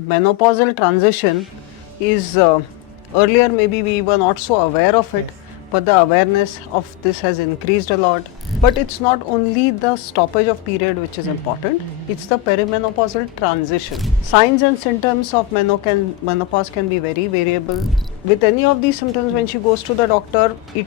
menopausal transition is earlier maybe we were not so aware of it, but the awareness of this has increased a lot. But it's not only the stoppage of period which is important, it's the perimenopausal transition. Signs and symptoms of menopause can be very variable. With any of these symptoms, when she goes to the doctor, it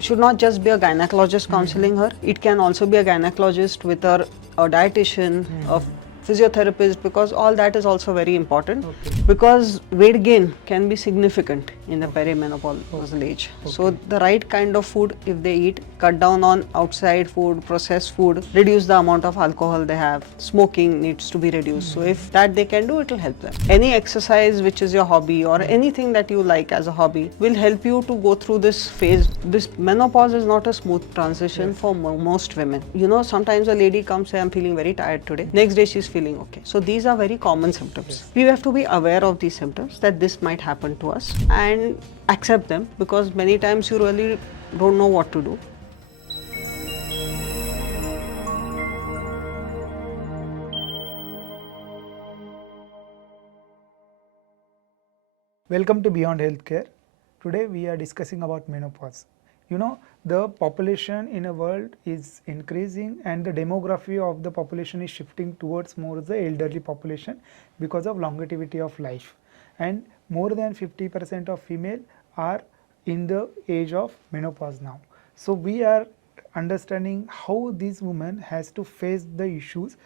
should not just be a gynecologist counseling her. It can also be a gynecologist with her, a dietitian, a physiotherapist, because all that is also very important. Because weight gain can be significant in the perimenopausal age. So the right kind of food, if they eat, cut down on outside food, processed food, reduce the amount of alcohol they have, smoking needs to be reduced. So if that they can do, it will help them. Any exercise which is your hobby or anything that you like as a hobby will help you to go through this phase. This menopause is not a smooth transition for most women. You know, sometimes a lady comes, say, I'm feeling very tired today. Next day she's feeling okay. So these are very common symptoms. We have to be aware of these symptoms, that this might happen to us, and accept them, because many times you really don't know what to do. Welcome to Beyond Healthcare. Today we are discussing about menopause. You know, the population in the world is increasing and the demography of the population is shifting towards more the elderly population because of longevity of life. And more than 50% of female are in the age of menopause now. So we are understanding how this woman has to face the issues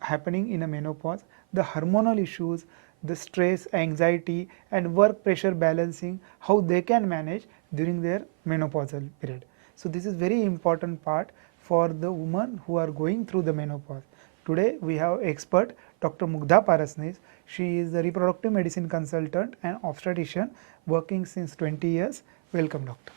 happening in a menopause, the hormonal issues, the stress, anxiety and work pressure balancing, how they can manage during their menopausal period. So this is very important part for the women who are going through the menopause. Today we have expert Dr. Mugdha Parasnis. She is a reproductive medicine consultant and obstetrician working since 20 years. Welcome, doctor.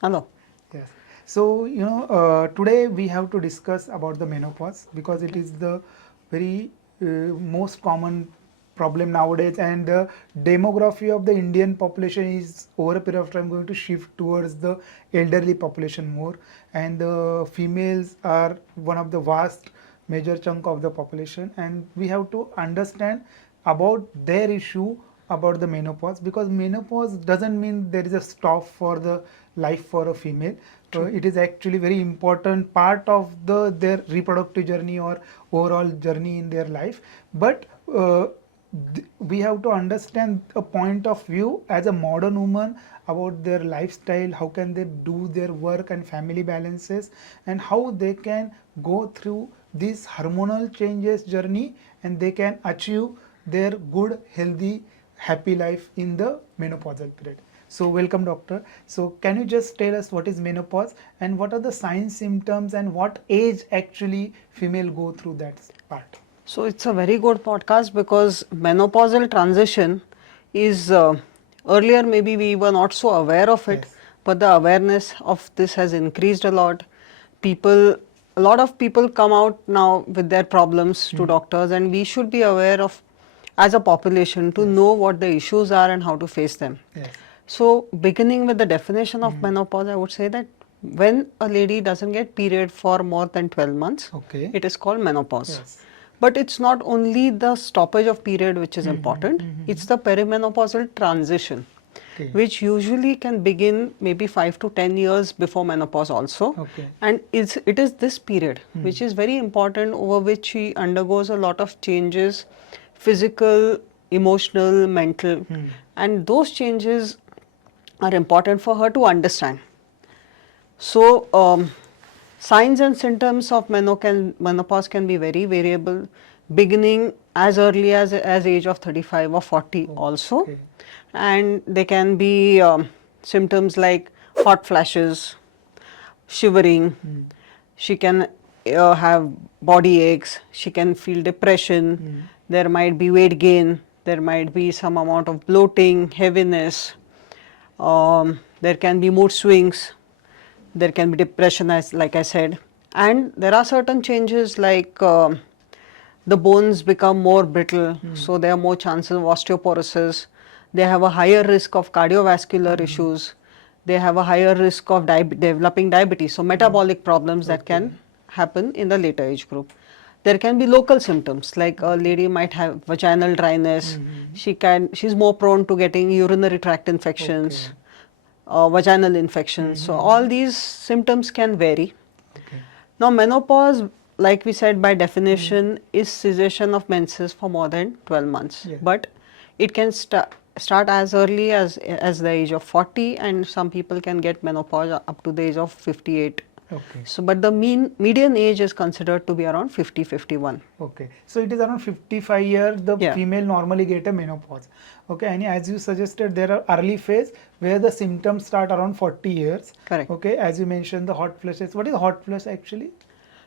Hello. Yes. So, you know, today we have to discuss about the menopause because it is the very most common problem nowadays, and the demography of the Indian population is over a period of time going to shift towards the elderly population more, and the females are one of the vast major chunk of the population, and we have to understand about their issue about the menopause, because menopause doesn't mean there is a stop for the life for a female. It is actually very important part of their reproductive journey or overall journey in their life, but we have to understand a point of view as a modern woman about their lifestyle, how can they do their work and family balances, and how they can go through this hormonal changes journey and they can achieve their good, healthy, happy life in the menopausal period. So welcome, doctor. So can you just tell us what is menopause and what are the signs, symptoms, and what age actually female go through that part? So it's a very good podcast, because menopausal transition is earlier maybe we were not so aware of it, but the awareness of this has increased a lot. A lot of people come out now with their problems to doctors, and we should be aware of, as a population, to know what the issues are and how to face them. So beginning with the definition of menopause, I would say that when a lady doesn't get period for more than 12 months, it is called menopause. But it's not only the stoppage of period which is important, it's the perimenopausal transition, which usually can begin maybe 5 to 10 years before menopause also. And it is this period which is very important, over which she undergoes a lot of changes, physical, emotional, mental, and those changes are important for her to understand. So signs and symptoms of menopause can be very variable, beginning as early as age of 35 or 40 also. And they can be symptoms like hot flashes, shivering, she can have body aches, she can feel depression, there might be weight gain, there might be some amount of bloating, heaviness, there can be mood swings, there can be depression, as like I said, and there are certain changes like the bones become more brittle, so there are more chances of osteoporosis, they have a higher risk of cardiovascular issues, they have a higher risk of developing diabetes, so metabolic problems that can happen in the later age group. There can be local symptoms, like a lady might have vaginal dryness. She's more prone to getting urinary tract infections, vaginal infections. So all these symptoms can vary. Okay. Now menopause, like we said, by definition is cessation of menses for more than 12 months. Yes. But it can start as early as the age of 40, and some people can get menopause up to the age of 58. Okay. So but the median age is considered to be around 50-51. Okay. So it is around 55 years the Yeah. female normally get a menopause. Okay. And as you suggested, there are early phase where the symptoms start around 40 years. Correct. Okay. As you mentioned, the hot flushes. What is hot flush actually?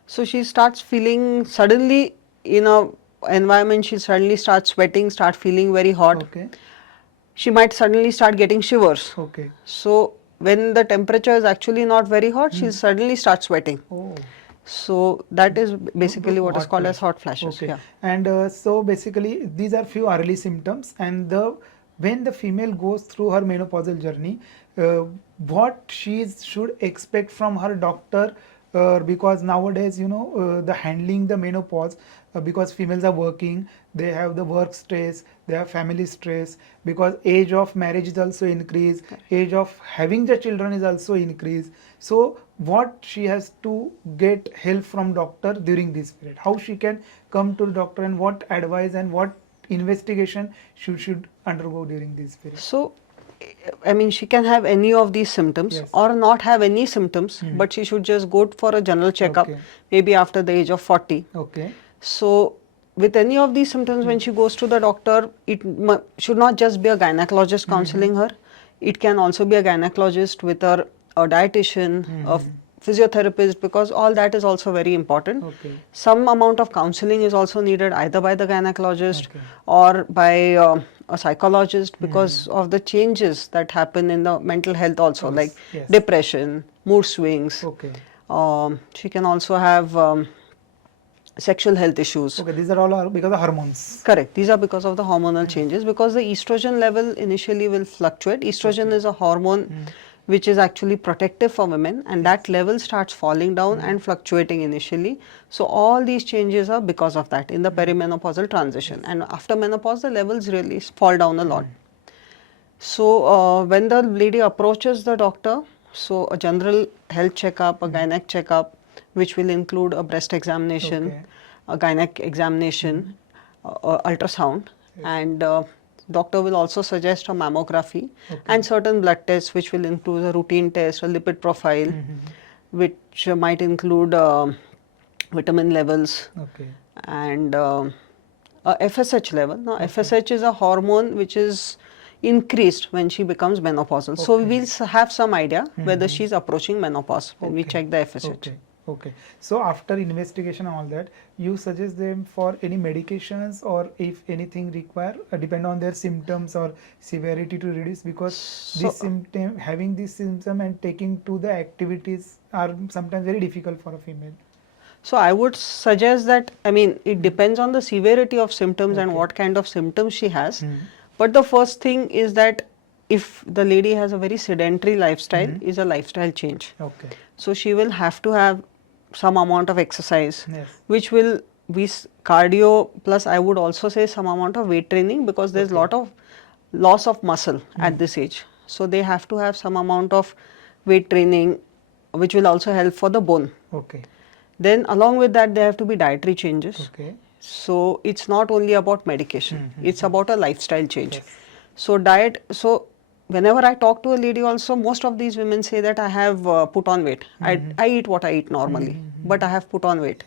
So she starts feeling suddenly in a environment, she suddenly starts sweating, start feeling very hot. Okay. She might suddenly start getting shivers. Okay. So when the temperature is actually not very hot, she suddenly starts sweating. Oh. So that is basically what is Hot called flush. as hot flashes. Okay. Yeah. And so basically these are few early symptoms, and when the female goes through her menopausal journey, what she should expect from her doctor, because nowadays the handling the menopause, because females are working, they have the work stress, they have family stress, because age of marriage is also increased, age of having the children is also increased. So what she has to get help from doctor during this period, how she can come to the doctor, and what advice and what investigation she should undergo during this period. So, I mean, she can have any of these symptoms Yes. or not have any symptoms, but she should just go for a general checkup, Okay. maybe after the age of 40. Okay. So, with any of these symptoms, when she goes to the doctor, it should not just be a gynecologist counseling her. It can also be a gynecologist with a dietitian, a physiotherapist, because all that is also very important. Okay. Some amount of counseling is also needed either by the gynecologist Okay. or by a psychologist, because of the changes that happen in the mental health also, Yes, like yes. depression, mood swings. Okay. She can also have sexual health issues. Okay. These are all are because of hormones. Correct. These are because of the hormonal changes, because the estrogen level initially will fluctuate. Estrogen is a hormone which is actually protective for women, and that level starts falling down and fluctuating initially. So all these changes are because of that in the perimenopausal transition, and after menopause the levels really fall down a lot. So when the lady approaches the doctor, so a general health checkup, a gynec checkup, which will include a breast examination, Okay. a gynec examination, ultrasound, and doctor will also suggest a mammography and certain blood tests, which will include a routine test, a lipid profile, which might include vitamin levels Okay. and FSH level. Now, FSH is a hormone which is increased when she becomes menopausal. So, we will have some idea whether she is approaching menopause when we check the FSH. Okay. Okay. So after investigation and all that, you suggest them for any medications, or if anything require, depend on their symptoms or severity to reduce, because this symptom, having this symptom and taking to the activities are sometimes very difficult for a female. So, I would suggest that, I mean, it depends on the severity of symptoms and what kind of symptoms she has. But the first thing is that if the lady has a very sedentary lifestyle, is a lifestyle change. Okay. So, she will have to have some amount of exercise, Yes. which will be cardio, plus I would also say some amount of weight training, because there's a lot of loss of muscle at this age. So, they have to have some amount of weight training, which will also help for the bone. Okay. Then along with that, there have to be dietary changes. Okay. So, it's not only about medication, it's about a lifestyle change. Yes. So, diet, so whenever I talk to a lady also, most of these women say that I have put on weight. I eat what I eat normally, but I have put on weight.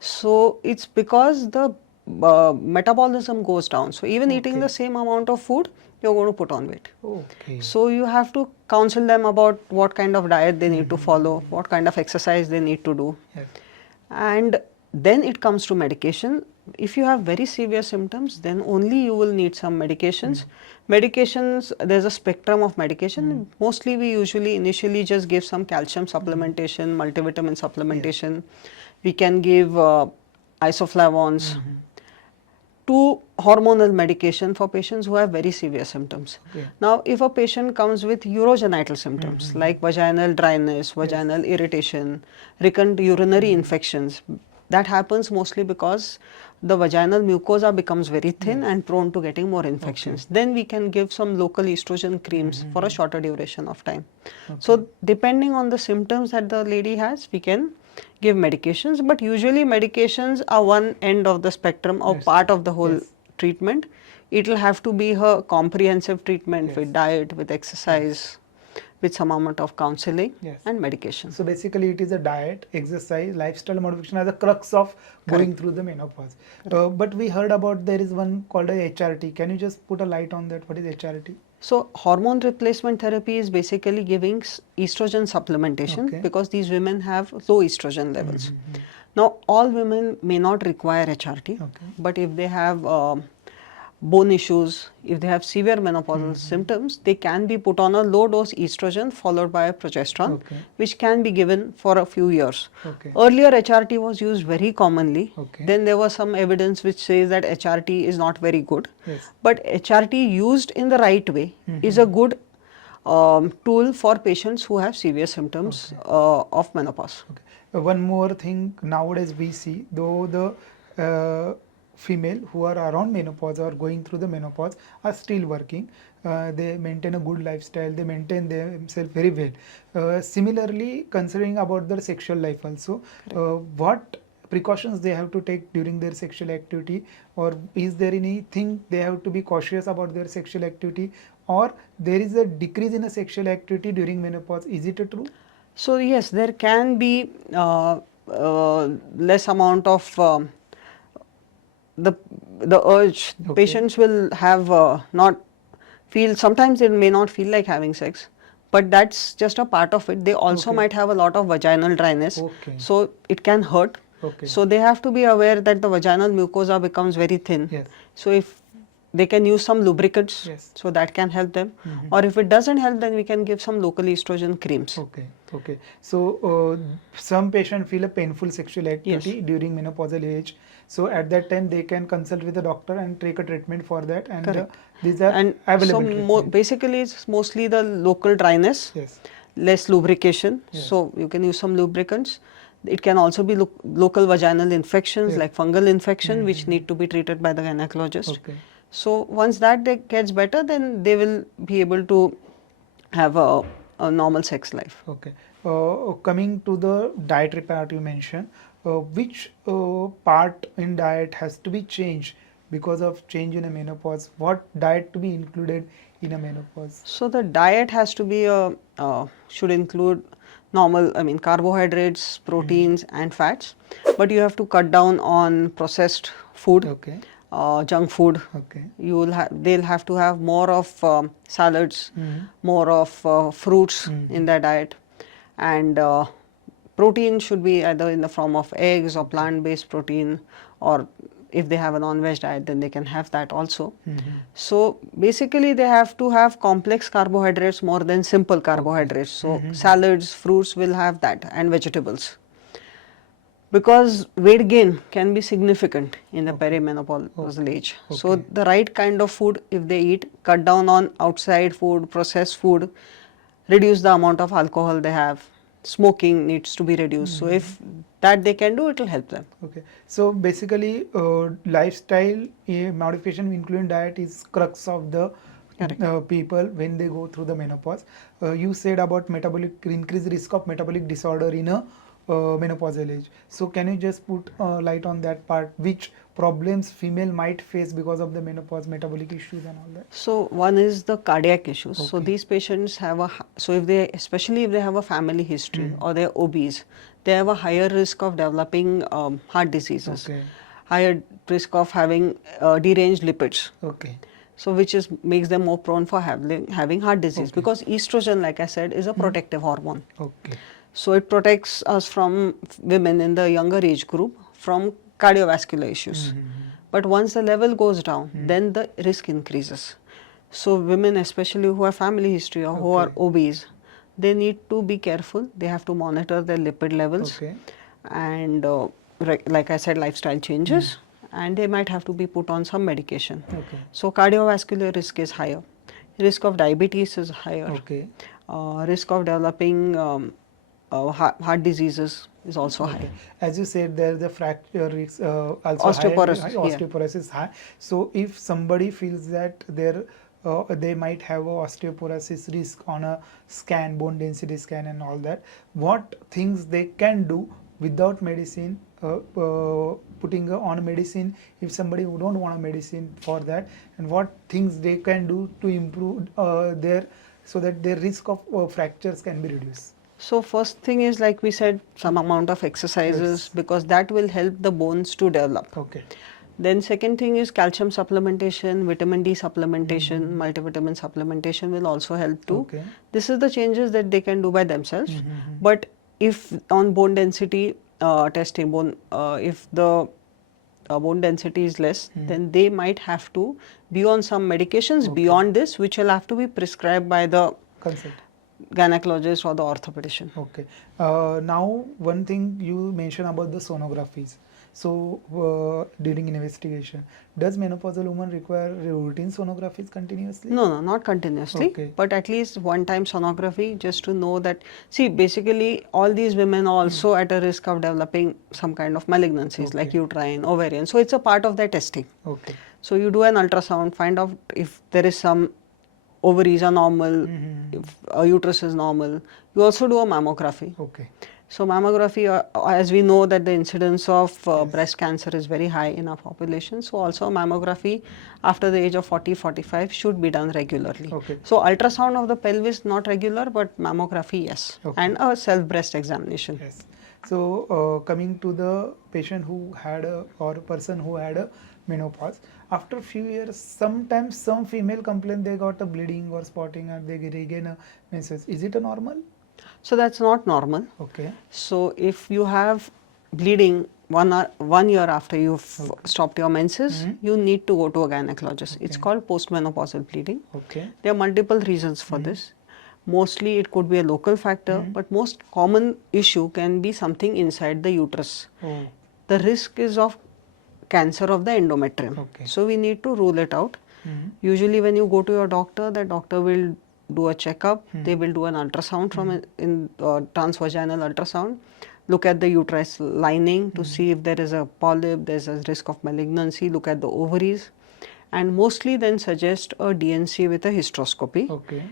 So, it's because the metabolism goes down. So, even eating the same amount of food, you're going to put on weight. Okay. So, you have to counsel them about what kind of diet they need to follow, what kind of exercise they need to do. Yes. And then it comes to medication. If you have very severe symptoms, then only you will need some medications. Medications, there's a spectrum of medication. Mostly we usually initially just give some calcium supplementation, multivitamin supplementation. We can give isoflavones, to hormonal medication for patients who have very severe symptoms. Okay. Now, if a patient comes with urogenital symptoms like vaginal dryness, vaginal irritation, recurrent urinary infections, that happens mostly because the vaginal mucosa becomes very thin and prone to getting more infections. Then we can give some local estrogen creams for a shorter duration of time. So depending on the symptoms that the lady has, we can give medications, but usually medications are one end of the spectrum or part of the whole treatment. It will have to be her comprehensive treatment with diet, with exercise, with some amount of counseling and medication. So basically it is a diet, exercise, lifestyle modification as a crux of going through the menopause. But we heard about there is one called a HRT. Can you just put a light on that? What is HRT? So hormone replacement therapy is basically giving estrogen supplementation because these women have low estrogen levels. Now all women may not require HRT, but if they have bone issues, if they have severe menopausal symptoms, they can be put on a low dose estrogen followed by a progesterone, which can be given for a few years. Earlier HRT was used very commonly. Then there was some evidence which says that HRT is not very good. But HRT used in the right way is a good tool for patients who have severe symptoms of menopause. One more thing nowadays we see, though the female who are around menopause or going through the menopause are still working. They maintain a good lifestyle, they maintain themselves very well. Similarly, considering about their sexual life also, what precautions they have to take during their sexual activity, or is there anything they have to be cautious about their sexual activity, or there is a decrease in the sexual activity during menopause? Is it true? So yes, there can be less amount of the urge. Patients will have not feel, sometimes they may not feel like having sex, but that's just a part of it. They also might have a lot of vaginal dryness, so it can hurt. So they have to be aware that the vaginal mucosa becomes very thin. So if they can use some lubricants, so that can help them. Or if it doesn't help, then we can give some local estrogen creams. So some patients feel a painful sexual activity during menopausal age. So at that time they can consult with a doctor and take a treatment for that, and these are available. So basically it's mostly the local dryness, less lubrication. So you can use some lubricants. It can also be local vaginal infections like fungal infection, which need to be treated by the gynecologist. So once that gets better, then they will be able to have a normal sex life. Coming to the dietary part you mentioned, which part in diet has to be changed because of change in a menopause? What diet to be included in a menopause? So the diet has to be should include normal, carbohydrates, proteins and fats, but you have to cut down on processed food, junk food. They'll have to have more of salads, more of fruits in their diet, and protein should be either in the form of eggs or plant-based protein, or if they have a non-veg diet, then they can have that also. So basically they have to have complex carbohydrates more than simple carbohydrates. So salads, fruits will have that, and vegetables. Because weight gain can be significant in the perimenopausal age. So the right kind of food, if they eat, cut down on outside food, processed food, reduce the amount of alcohol they have. Smoking needs to be reduced. So if that they can do, it will help them. So basically lifestyle modification including diet is crux of the people when they go through the menopause. You said about increased risk of metabolic disorder in a menopausal age. So can you just put light on that part, which problems female might face because of the menopause, metabolic issues and all that? So one is the cardiac issues. So these patients have especially if they have a family history or they're obese, they have a higher risk of developing heart diseases, higher risk of having deranged lipids. So which makes them more prone for having heart disease, because estrogen, like I said, is a protective hormone. So it protects us from women in the younger age group from cardiovascular issues. But once the level goes down, then the risk increases. So women, especially who have family history or who are obese, they need to be careful. They have to monitor their lipid levels, and like I said, lifestyle changes, and they might have to be put on some medication. So cardiovascular risk is higher. Risk of diabetes is higher. Risk of developing heart diseases is also high. Okay. As you said, there the fracture is also Osteoporosis, yeah. osteoporosis high. So if somebody feels that they might have a osteoporosis risk on a scan, bone density scan, and all that, what things they can do without medicine, putting on a medicine if somebody who don't want a medicine for that, and what things they can do to improve their so that their risk of fractures can be reduced. So first thing is, like we said, some amount of exercises, Yes. because that will help the bones to develop. Okay. Then second thing is calcium supplementation, vitamin D supplementation, multivitamin supplementation will also help too. Okay. This is the changes that they can do by themselves. Mm-hmm. But if on bone density testing, if the bone density is less, then they might have to be on some medications beyond this, which will have to be prescribed by the Consult. gynecologist or the orthopedician. Okay. Now, one thing you mentioned about the sonographies. So, during investigation, does menopausal woman require routine sonographies continuously? No, not continuously, Okay. but at least one time sonography, just to know that, see, basically all these women are also at a risk of developing some kind of malignancies like Okay. uterine, ovarian. So it's a part of their testing. Okay. So you do an ultrasound, find out if there is some ovaries are normal, if a uterus is normal. You also do a mammography. Okay. So mammography, as we know that the incidence of breast cancer is very high in our population, so also mammography after the age of 40, 45 should be done regularly. Okay. So ultrasound of the pelvis not regular, but mammography yes, Okay. and a self breast examination. Yes. So, coming to the patient who had or person who had a menopause, after few years, sometimes some female complain they got a bleeding or spotting and they regain a menses. Is it a normal? So that's not normal. Okay. So if you have bleeding 1 year after you've stopped your menses, you need to go to a gynecologist. It's Okay. called postmenopausal bleeding. Okay. There are multiple reasons for this. Mostly it could be a local factor, but most common issue can be something inside the uterus. Oh. The risk is of cancer of the endometrium. Okay. So we need to rule it out. Usually when you go to your doctor, the doctor will do a checkup. They will do an ultrasound transvaginal ultrasound. Look at the uterus lining to see if there is a polyp, there is a risk of malignancy. Look at the ovaries, and mostly then suggest a DNC with a hysteroscopy. Okay.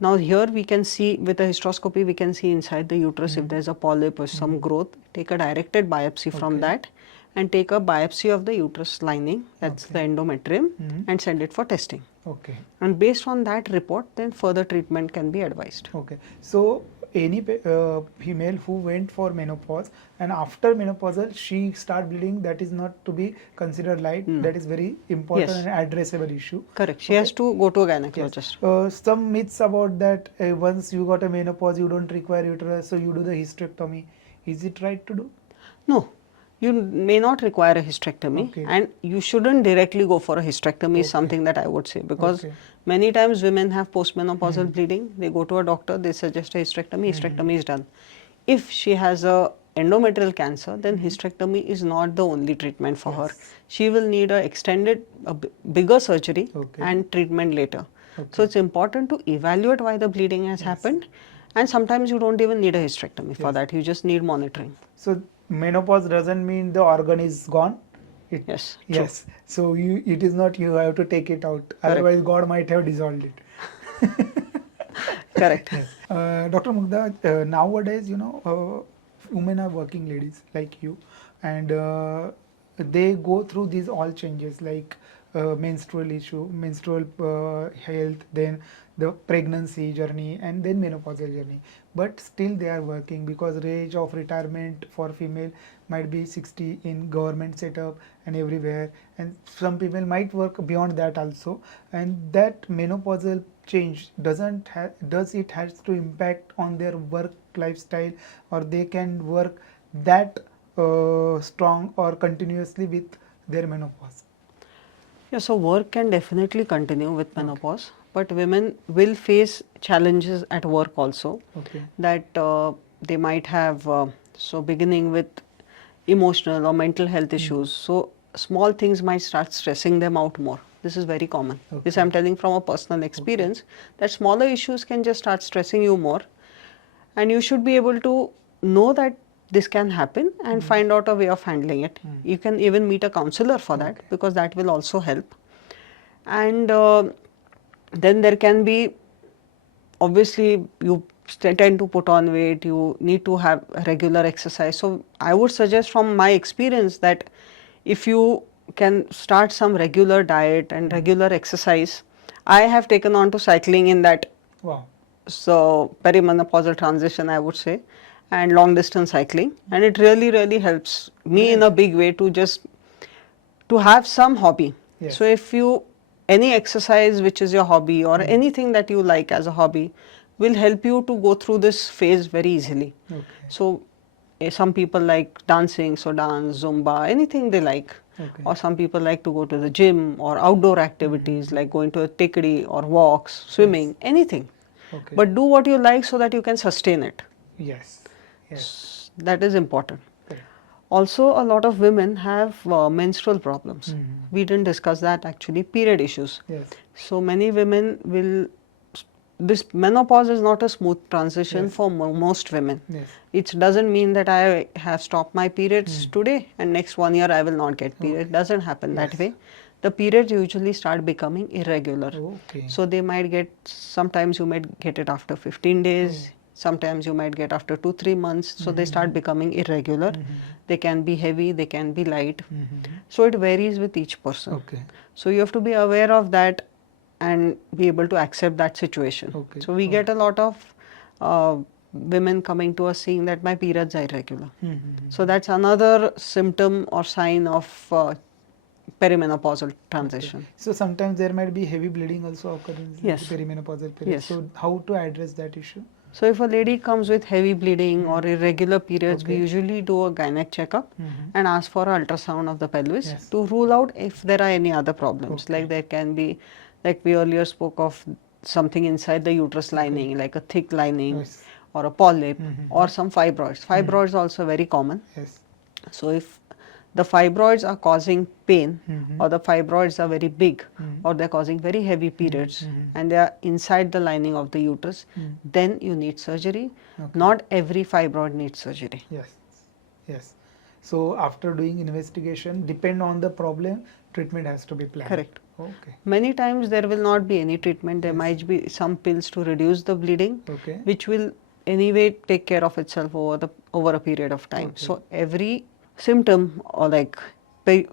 Now here we can see, with a hysteroscopy we can see inside the uterus if there is a polyp or some growth. Take a directed biopsy from that and take a biopsy of the uterus lining, that's the endometrium, and send it for testing. Okay. And based on that report, then further treatment can be advised. Okay. So, any female who went for menopause and after menopausal she start bleeding, that is not to be considered light. That is very important Yes. and addressable issue. Correct. She has to go to a gynecologist. Some myths about that once you got a menopause you don't require uterus, so you do the hysterectomy. Is it right to do? No, you may not require a hysterectomy, Okay. and you shouldn't directly go for a hysterectomy is something that I would say, because many times women have postmenopausal bleeding, they go to a doctor, they suggest a hysterectomy is done. If she has a endometrial cancer, then hysterectomy is not the only treatment for her. She will need a extended, bigger surgery and treatment later. So it's important to evaluate why the bleeding has happened, and sometimes you don't even need a hysterectomy for that, you just need monitoring. So, menopause doesn't mean the organ is gone. Yes. Yes. So it is not you have to take it out. Otherwise, God might have dissolved it. Correct. Dr. Mugdha, nowadays, women are working ladies like you, and they go through these all changes like menstrual issue, menstrual health, then the pregnancy journey, and then menopausal journey. But still they are working because the age of retirement for female might be 60 in government setup and everywhere, and some people might work beyond that also. And that menopausal change does it has to impact on their work lifestyle, or they can work that strong or continuously with their menopause? Yeah, so work can definitely continue with menopause, but women will face challenges at work also. That they might have, so beginning with emotional or mental health issues. So small things might start stressing them out more. This is very common. This I am telling from a personal experience, that smaller issues can just start stressing you more. and you should be able to know that this can happen and find out a way of handling it. You can even meet a counselor for that, because that will also help. And then there can be, obviously you tend to put on weight, you need to have regular exercise. So I would suggest from my experience that if you can start some regular diet and regular exercise. I have taken on to cycling in that Wow. so perimenopausal transition, I would say, and long distance cycling, and it really helps me in a big way to just to have some hobby. Yes. So if you any exercise which is your hobby or anything that you like as a hobby will help you to go through this phase very easily. Okay. So some people like dancing, so dance, Zumba, anything they like. Okay. Or some people like to go to the gym or outdoor activities like going to a tikadi or walks, swimming, anything. Okay. But do what you like so that you can sustain it. Yes. Yes. That is important. Correct. Also, a lot of women have menstrual problems. We didn't discuss that actually, period issues. Yes. So many women will, this menopause is not a smooth transition for most women. Yes. It doesn't mean that I have stopped my periods today and next 1 year I will not get period. It doesn't happen that way. The periods usually start becoming irregular. Okay. So they might get, sometimes you might get it after 15 days, sometimes you might get after 2-3 months. So they start becoming irregular. They can be heavy, they can be light. So it varies with each person. Okay. So you have to be aware of that and be able to accept that situation. Okay. So we get a lot of women coming to us saying that my periods are irregular. So that's another symptom or sign of perimenopausal transition. So sometimes there might be heavy bleeding also occurring in Yes. the perimenopausal period. Yes. So how to address that issue? So if a lady comes with heavy bleeding or irregular periods, we Okay. usually do a gynec checkup and ask for an ultrasound of the pelvis Yes. to rule out if there are any other problems. Like there can be, like we earlier spoke of, something inside the uterus lining, like a thick lining Yes. or a polyp or some fibroids. Fibroids are also very common. Yes. So if the fibroids are causing pain or the fibroids are very big or they're causing very heavy periods and they are inside the lining of the uterus, then you need surgery. Not every fibroid needs surgery. Yes. Yes. So after doing investigation, depend on the problem, treatment has to be planned. Correct. Okay. Many times there will not be any treatment. There might be some pills to reduce the bleeding, Okay. which will anyway take care of itself over a period of time. So every symptom or like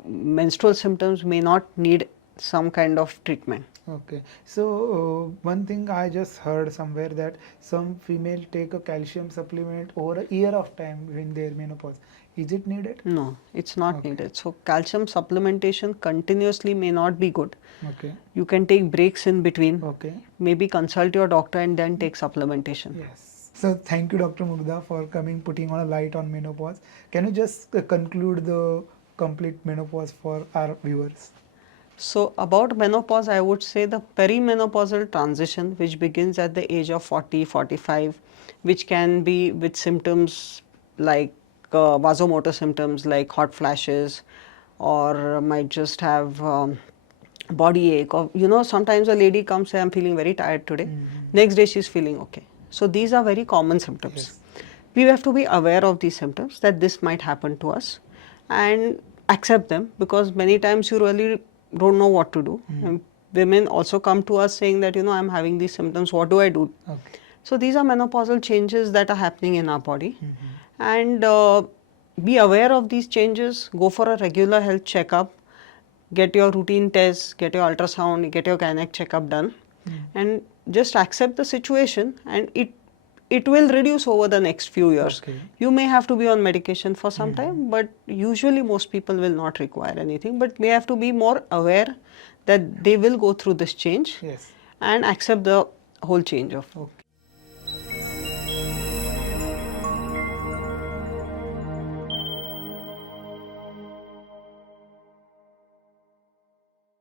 menstrual symptoms may not need some kind of treatment. Okay. So one thing I just heard somewhere that some female take a calcium supplement over a year of time when they're menopause. Is it needed? No, it's not needed. So calcium supplementation continuously may not be good. Okay. You can take breaks in between. Okay. Maybe consult your doctor and then take supplementation. Yes. So thank you, Dr. Mugdha, for coming, putting on a light on menopause. Can you just conclude the complete menopause for our viewers? So about menopause, I would say the perimenopausal transition, which begins at the age of 40, 45, which can be with symptoms like vasomotor symptoms like hot flashes, or might just have body ache, or sometimes a lady comes say I'm feeling very tired today. Next day she's feeling okay. So these are very common symptoms. Yes. We have to be aware of these symptoms, that this might happen to us, and accept them, because many times you really don't know what to do. And women also come to us saying that I'm having these symptoms, what do I do? Okay. So these are menopausal changes that are happening in our body, and be aware of these changes. Go for a regular health checkup, get your routine tests, get your ultrasound, get your gynec checkup done, and just accept the situation, and it will reduce over the next few years. Okay. You may have to be on medication for some time, but usually most people will not require anything, but we have to be more aware that they will go through this change Yes. and accept the whole change of. Okay.